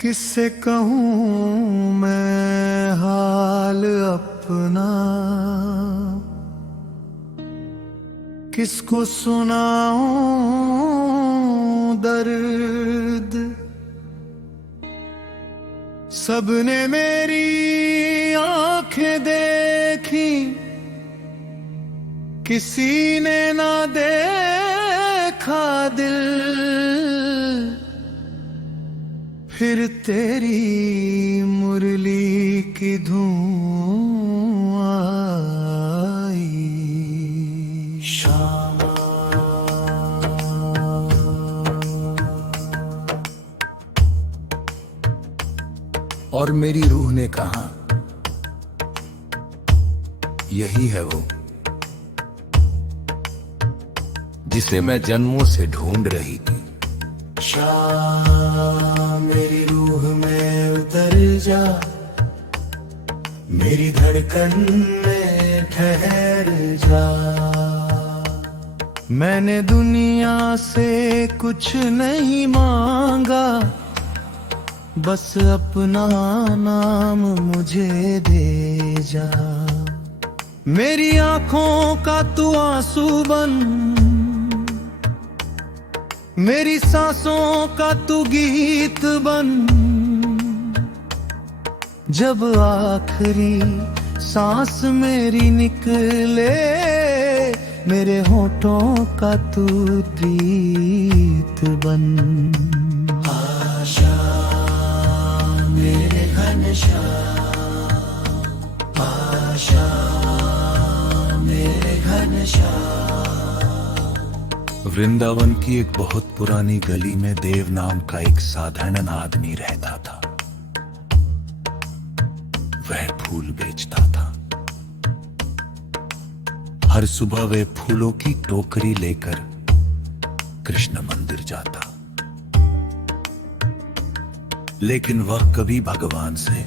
किससे कहूँ मैं हाल अपना, किसको सुनाऊं दर्द। सबने मेरी आंखें देखी, किसी ने ना देखा दिल। फिर तेरी मुरली की धूम आई शाम। और मेरी रूह ने कहा यही है वो जिसे मैं जन्मों से ढूंढ रही थी। शाम मेरी रूह में उतर जा, मेरी धड़कन में ठहर जा। मैंने दुनिया से कुछ नहीं मांगा, बस अपना नाम मुझे दे जा। मेरी आंखों का तू आंसू बन, मेरी सांसों का तू गीत बन। जब आखिरी सांस मेरी निकले, मेरे होठों का तू प्रीत बन। आशा मेरे घनश्याम, आशा मेरे घनश्याम। वृंदावन की एक बहुत पुरानी गली में देव नाम का एक साधारण आदमी रहता था। वह फूल बेचता था। हर सुबह वह फूलों की टोकरी लेकर कृष्ण मंदिर जाता, लेकिन वह कभी भगवान से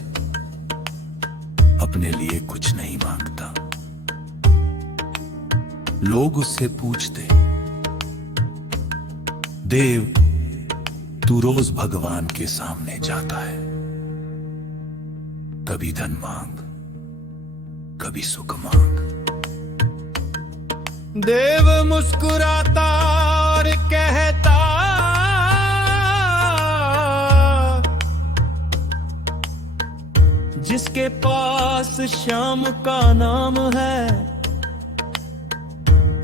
अपने लिए कुछ नहीं मांगता। लोग उससे पूछते, देव तू रोज भगवान के सामने जाता है, कभी धन मांग, कभी सुख मांग। देव मुस्कुराता और कहता, जिसके पास श्याम का नाम है,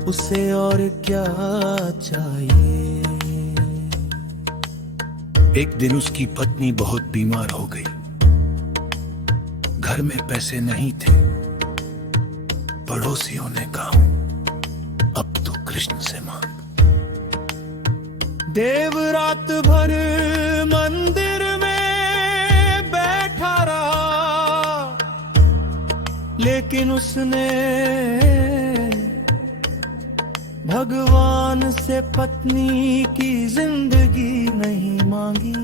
उसे और क्या चाहिए। एक दिन उसकी पत्नी बहुत बीमार हो गई। घर में पैसे नहीं थे। पड़ोसियों ने कहा, अब तो कृष्ण से मांग। देव रात भर मंदिर में बैठा रहा, लेकिन उसने भगवान से पत्नी की जिंदगी नहीं मांगी।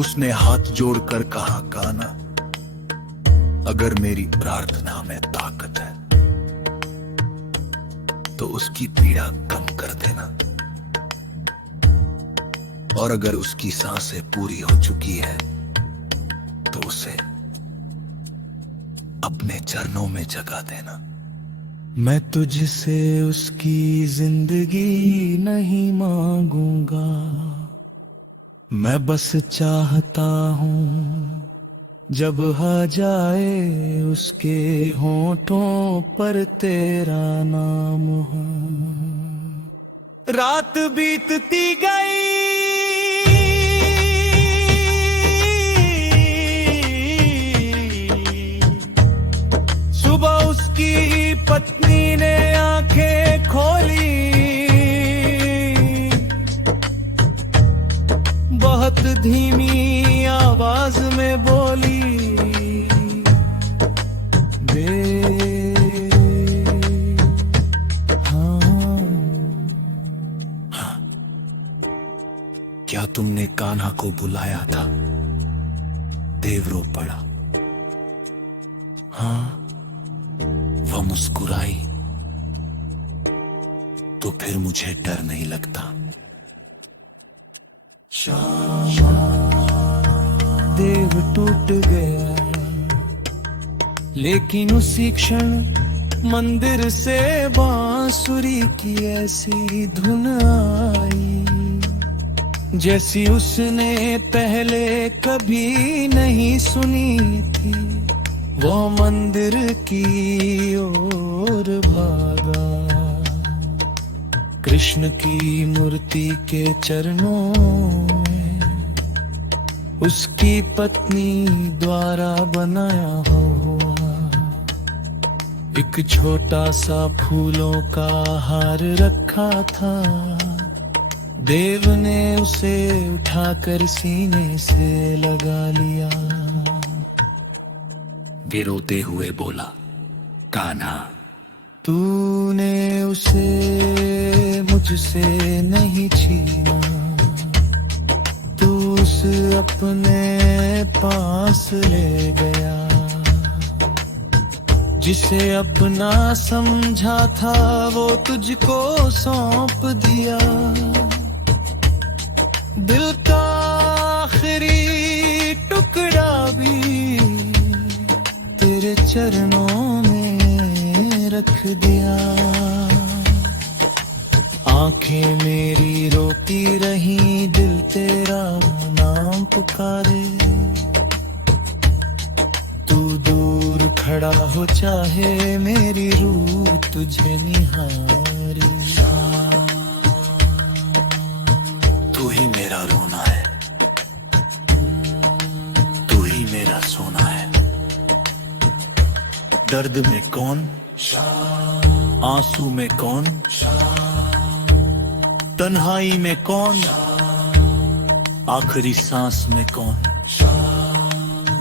उसने हाथ जोड़कर कहा, कान्हा अगर मेरी प्रार्थना में ताकत है तो उसकी पीड़ा कम कर देना, और अगर उसकी सांसें पूरी हो चुकी है तो उसे अपने चरणों में जगा देना। मैं तुझसे उसकी जिंदगी नहीं मांगूंगा, मैं बस चाहता हूँ जब आ जाए उसके होठों पर तेरा नाम हो। रात बीतती गई, सुबह उसकी पत्नी ने आंखें खोली, बहुत धीमी आवाज में बोली, क्या तुमने कान्हा को बुलाया था? देव रो पड़ा। हाँ, वह मुस्कुराई। तो फिर मुझे डर नहीं लगता। देव टूट गया, लेकिन उसी क्षण मंदिर से बांसुरी की ऐसी धुन आई, जैसी उसने पहले कभी नहीं सुनी थी। वो मंदिर की ओर भागा, कृष्ण की मूर्ति के चरणों में उसकी पत्नी द्वारा बनाया हुआ एक छोटा सा फूलों का हार रखा था। देव ने उसे उठाकर सीने से लगा लिया। वे रोते हुए बोला, कान्हा, तूने उसे मुझसे नहीं छीना। तू उसे अपने पास ले गया, जिसे अपना समझा था वो तुझको सौंप दिया। दिल का आखिरी टुकड़ा भी तेरे चरणों में रख दिया। आंखें मेरी रोती रही, दिल तेरा नाम पुकारे। तू दूर खड़ा हो चाहे, मेरी रूह तुझे निहारे। तू ही मेरा रोना है, तू ही मेरा सोना है। दर्द में कौन, आंसू में कौन, तन्हाई में कौन, आखिरी सांस में कौन,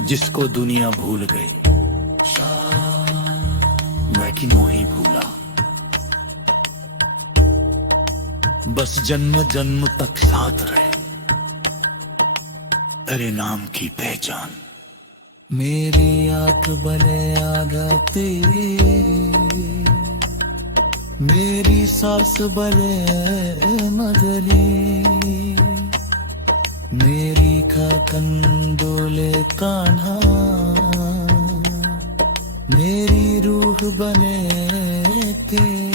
जिसको दुनिया भूल गई, मैं क्यों ही भूला। बस जन्म जन्म तक साथ रहे, तेरे नाम की पहचान। मेरी आंख बने आगा तेरी, मेरी सांस बने मगरी, मेरी खाकन डोले कान्हा, मेरी रूह बने तेरी।